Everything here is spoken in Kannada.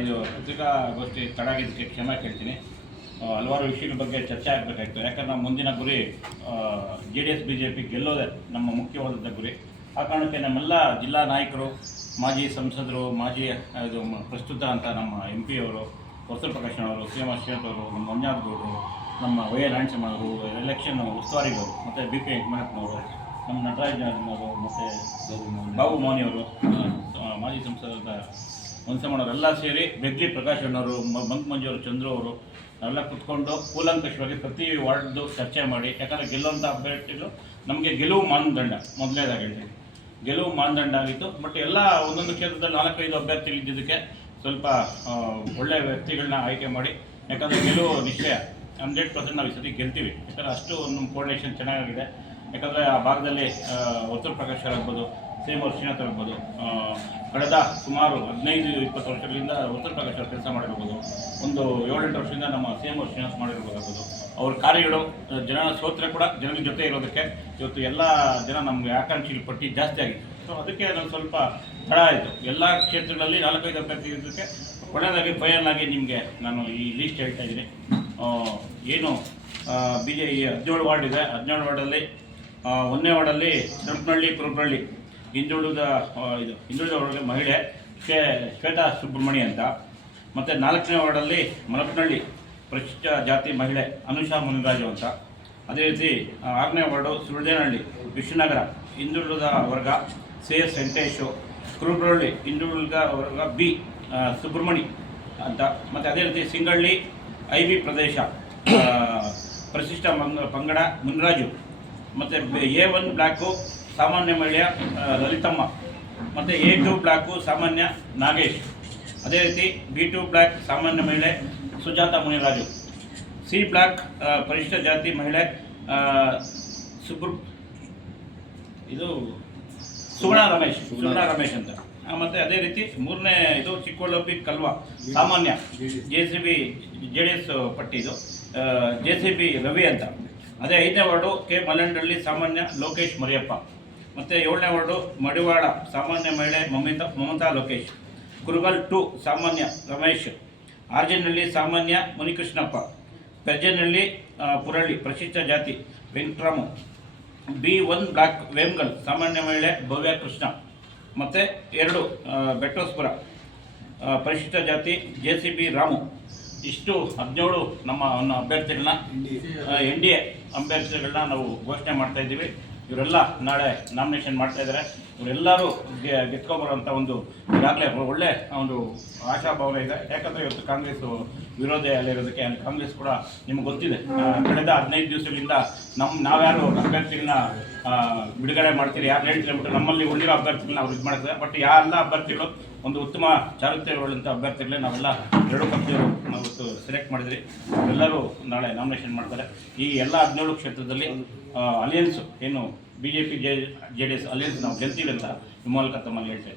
ಇದು ಪತ್ರಿಕಾಗೋಷ್ಠಿ ತಡಾಗಿದ್ದಕ್ಕೆ ಕ್ಷಮೆ ಕೇಳ್ತೀನಿ. ಹಲವಾರು ವಿಷಯಗಳ ಬಗ್ಗೆ ಚರ್ಚೆ ಆಗಬೇಕಾಗಿತ್ತು. ಯಾಕಂದ್ರೆ ನಮ್ಮ ಮುಂದಿನ ಗುರಿ JDS BJP ಗೆಲ್ಲೋದೇ ನಮ್ಮ ಮುಖ್ಯವಾದ ಗುರಿ. ಆ ಕಾರಣಕ್ಕೆ ನಮ್ಮೆಲ್ಲ ಜಿಲ್ಲಾ ನಾಯಕರು, ಮಾಜಿ ಸಂಸದರು, ಮಾಜಿ ಇದು ಪ್ರಸ್ತುತ ಅಂತ ನಮ್ಮ MP ಅವರು, ವರ್ತೂರು ಪ್ರಕಾಶ್ ಅವರು, CM ಶ್ರೀನಾಥ್ ಅವರು, ನಮ್ಮ ಮಂಜುನಾಥ್ ಗೌಡರು, ನಮ್ಮ ವೈ ನಾರಾಯಣಸ್ವಾಮಿ ಅವರು, ಎಲೆಕ್ಷನ್ ಉಸ್ತುವಾರಿಗಳು, ಮತ್ತು BP ವೆಂಕಟಪ್ಪನವರು, ನಮ್ಮ ನಟರಾಜನವರು, ಮತ್ತು ಬಾಬು ಮೋನಿಯವರು, ಮಾಜಿ ಸಂಸದ ಮನ್ಸಮ್ಮನವರೆಲ್ಲ ಸೇರಿ ಬೆಗ್ಲಿ ಪ್ರಕಾಶ್ ಅಣ್ಣವರು, ಬಂಕ್ ಮಂಜೂರು, ಚಂದ್ರು ಅವರು ನಾವೆಲ್ಲ ಕುತ್ಕೊಂಡು ಕೂಲಂಕಷವಾಗಿ ಪ್ರತಿ ವಾರ್ಡ್ದು ಚರ್ಚೆ ಮಾಡಿ. ಯಾಕಂದರೆ ಗೆಲ್ಲುವಂಥ ಅಭ್ಯರ್ಥಿಗಳು ನಮಗೆ ಗೆಲುವು ಮಾನದಂಡ ಮೊದಲನೇದಾಗಿ ಹೇಳ್ತೀವಿ, ಗೆಲುವು ಮಾನದಂಡ ಆಗಿತ್ತು. ಬಟ್ ಎಲ್ಲ ಒಂದೊಂದು ಕ್ಷೇತ್ರದಲ್ಲಿ 4-5 ಅಭ್ಯರ್ಥಿಗಳು ಇದ್ದಿದ್ದಕ್ಕೆ ಸ್ವಲ್ಪ ಒಳ್ಳೆಯ ವ್ಯಕ್ತಿಗಳನ್ನ ಆಯ್ಕೆ ಮಾಡಿ, ಯಾಕಂದರೆ ಗೆಲುವು ನಿಶ್ಚಯ 100% ನಾವು ಈ ಸತಿ ಗೆಲ್ತೀವಿ. ಯಾಕಂದರೆ ಅಷ್ಟು ನಮ್ಮ ಕೋರ್ಡಿನೇಷನ್ ಚೆನ್ನಾಗಿದೆ. ಯಾಕಂದರೆ ಆ ಭಾಗದಲ್ಲಿ ವರ್ತೂರು ಪ್ರಕಾಶ್ ಆಗ್ಬೋದು, CM ಶ್ರೀನಾಥ್ ಆಗ್ಬೋದು, ಕಳೆದ ಸುಮಾರು 15-20 ವರ್ಷಗಳಿಂದ ವರ್ತೂರು ಪ್ರಕಾಶ್ ಅವರು ಕೆಲಸ ಮಾಡಿರ್ಬೋದು. ಒಂದು 7-8 ವರ್ಷದಿಂದ ನಮ್ಮ CM ಶ್ರೀನಾಥ್ ಮಾಡಿರ್ಬೋದಾಗ್ಬೋದು. ಅವ್ರ ಕಾರ್ಯಗಳು ಜನ ಸೋತ್ರೆ ಕೂಡ ಜನರ ಜೊತೆ ಇರೋದಕ್ಕೆ ಇವತ್ತು ಎಲ್ಲ ಜನ ನಮಗೆ ಆಕಾಂಕ್ಷಿಗಳ ಪಟ್ಟಿ ಜಾಸ್ತಿ ಆಗಿತ್ತು. ಸೊ ಅದಕ್ಕೆ ನಾನು ಸ್ವಲ್ಪ ತಡ ಆಯಿತು. ಎಲ್ಲ ಕ್ಷೇತ್ರಗಳಲ್ಲಿ 4-5 ಅಭ್ಯರ್ಥಿ ಇರೋದಕ್ಕೆ ಕೊನೆಯದಾಗಿ ಫೈನಲ್ ಆಗಿ ನಿಮಗೆ ನಾನು ಈ ಲೀಸ್ಟ್ ಹೇಳ್ತಾ ಇದ್ದೀನಿ. ಏನು BJP 17 ವಾರ್ಡ್ ಇದೆ. 17 ವಾರ್ಡಲ್ಲಿ 1ನೇ ವಾರ್ಡಲ್ಲಿ ಚರಪನಹಳ್ಳಿ, ಕುರುಬರಳ್ಳಿ ಹಿಂದುಳಿದ ವರ್ಗದ ಮಹಿಳೆ ಶ್ವೇತಾ ಸುಬ್ರಹ್ಮಣ್ಯ ಅಂತ. ಮತ್ತು 4ನೇ ವಾರ್ಡಲ್ಲಿ ಮಲಪನಹಳ್ಳಿ ಪರಿಶಿಷ್ಟ ಜಾತಿ ಮಹಿಳೆ ಅನುಷಾ ಮುನಿರಾಜು ಅಂತ. ಅದೇ ರೀತಿ 6ನೇ ವಾರ್ಡು ಸುಳ್ದೇನಹಳ್ಳಿ ವಿಷ್ಣುನಗರ ಹಿಂದುಳಿದ ವರ್ಗ CS ವೆಂಕಟೇಶು, ಕುರುಬರಳ್ಳಿ ಹಿಂದುಳಿದ ವರ್ಗ B ಸುಬ್ರಹ್ಮಣಿ ಅಂತ. ಮತ್ತು ಅದೇ ರೀತಿ ಸಿಂಗಳ್ಳಿ IB ಪ್ರದೇಶ ಪರಿಶಿಷ್ಟ ಪಂಗಡ ಮುನಿರಾಜು. ಮತ್ತು A1 ಬ್ಲಾಕು ಸಾಮಾನ್ಯ ಮಹಿಳೆಯ ಲಲಿತಮ್ಮ. ಮತ್ತು A2 ಬ್ಲಾಕು ಸಾಮಾನ್ಯ ನಾಗೇಶ್. ಅದೇ ರೀತಿ B2 ಬ್ಲಾಕ್ ಸಾಮಾನ್ಯ ಮಹಿಳೆ ಸುಜಾತ ಮುನಿರಾಜು. C ಬ್ಲಾಕ್ ಪರಿಶಿಷ್ಟ ಜಾತಿ ಮಹಿಳೆ ಸುಗುಣ ರಮೇಶ್ ಅಂತ. ಮತ್ತು ಅದೇ ರೀತಿ 3ನೇ ಇದು ಚಿಕ್ಕೋಳಪಿ ಕಲ್ವಾ ಸಾಮಾನ್ಯ JDS ಪಟ್ಟಿ, ಇದು JCB ರವಿ ಅಂತ. ಅದೇ 5ನೇ ವಾರ್ಡು K ಮಲ್ಲಂಡಳ್ಳಿ ಸಾಮಾನ್ಯ ಲೋಕೇಶ್ ಮರಿಯಪ್ಪ. ಮತ್ತು 7ನೇ ವಾರ್ಡು ಮಡಿವಾಳ ಸಾಮಾನ್ಯ ಮಹಿಳೆ ಮಮತಾ ಲೋಕೇಶ್. ಕುರುಗಲ್ 2 ಸಾಮಾನ್ಯ ರಮೇಶ್. ಆರ್ಜನಹಳ್ಳಿ ಸಾಮಾನ್ಯ ಮುನಿಕೃಷ್ಣಪ್ಪ. ಪೆರ್ಜನಹಳ್ಳಿ ಪುರಳ್ಳಿ ಪರಿಶಿಷ್ಟ ಜಾತಿ ವೆಂಕಟರಾಮು. B1 ಬ್ಲಾಕ್ ವೇಮ್ಗಲ್ ಸಾಮಾನ್ಯ ಮಹಿಳೆ ಭವ್ಯ ಕೃಷ್ಣ. ಮತ್ತು 2 ಬೆಟ್ಟೋಸ್ಪುರ ಪರಿಶಿಷ್ಟ ಜಾತಿ JCB ರಾಮು. ಇಷ್ಟು 17 ನಮ್ಮ ಅಭ್ಯರ್ಥಿಗಳನ್ನ NDA ಅಭ್ಯರ್ಥಿಗಳನ್ನ ನಾವು ಘೋಷಣೆ ಮಾಡ್ತಾ ಇದ್ದೀವಿ. ಇವರೆಲ್ಲ ನಾಳೆ ನಾಮಿನೇಷನ್ ಮಾಡ್ತಾ ಇದ್ದಾರೆ. ಇವರೆಲ್ಲರೂ ಗೆದ್ಕೊಂಬರೋಂಥ ಒಂದು ಈಗಾಗಲೇ ಒಳ್ಳೆ ಒಂದು ಆಶಾಭಾವನೆ ಇದೆ. ಯಾಕಂದರೆ ಇವತ್ತು ಕಾಂಗ್ರೆಸ್ ವಿರೋಧ ಅಲ್ಲಿರೋದಕ್ಕೆ ಕಾಂಗ್ರೆಸ್ ಕೂಡ ನಿಮ್ಗೆ ಗೊತ್ತಿದೆ. ಕಳೆದ 15 ದಿವಸಗಳಿಂದ ನಾವ್ಯಾರು ಅಭ್ಯರ್ಥಿಗಳನ್ನ ಬಿಡುಗಡೆ ಮಾಡ್ತೀರಿ, ಯಾರು ಹೇಳ್ತೀರಿ ಅಂದ್ಬಿಟ್ಟು ನಮ್ಮಲ್ಲಿ ಉಳಿರೋ ಅಭ್ಯರ್ಥಿಗಳನ್ನ ಅವ್ರು ಇದು ಮಾಡ್ತಾರೆ. ಬಟ್ ಎಲ್ಲ ಅಭ್ಯರ್ಥಿಗಳು ಒಂದು ಉತ್ತಮ ಚಾರಿತ್ರ್ಯವುಳ್ಳಂಥ ಅಭ್ಯರ್ಥಿಗಳೇ ನಾವೆಲ್ಲ 2 ಪಕ್ಷದವರು ನಾವು ಸೆಲೆಕ್ಟ್ ಮಾಡಿದ್ರಿ. ಎಲ್ಲರೂ ನಾಳೆ ನಾಮಿನೇಷನ್ ಮಾಡ್ತಾರೆ. ಈ ಎಲ್ಲ 17 ಕ್ಷೇತ್ರದಲ್ಲಿ ಅಲಿಯನ್ಸು ಏನು BJP JDS ಅಲಿಯನ್ಸ್ ನಾವು ಗೆಲ್ತೀವಿ ಅಂತ ಈ ಮೂಲಕ ತಮ್ಮಲ್ಲಿ ಹೇಳ್ತೇವೆ.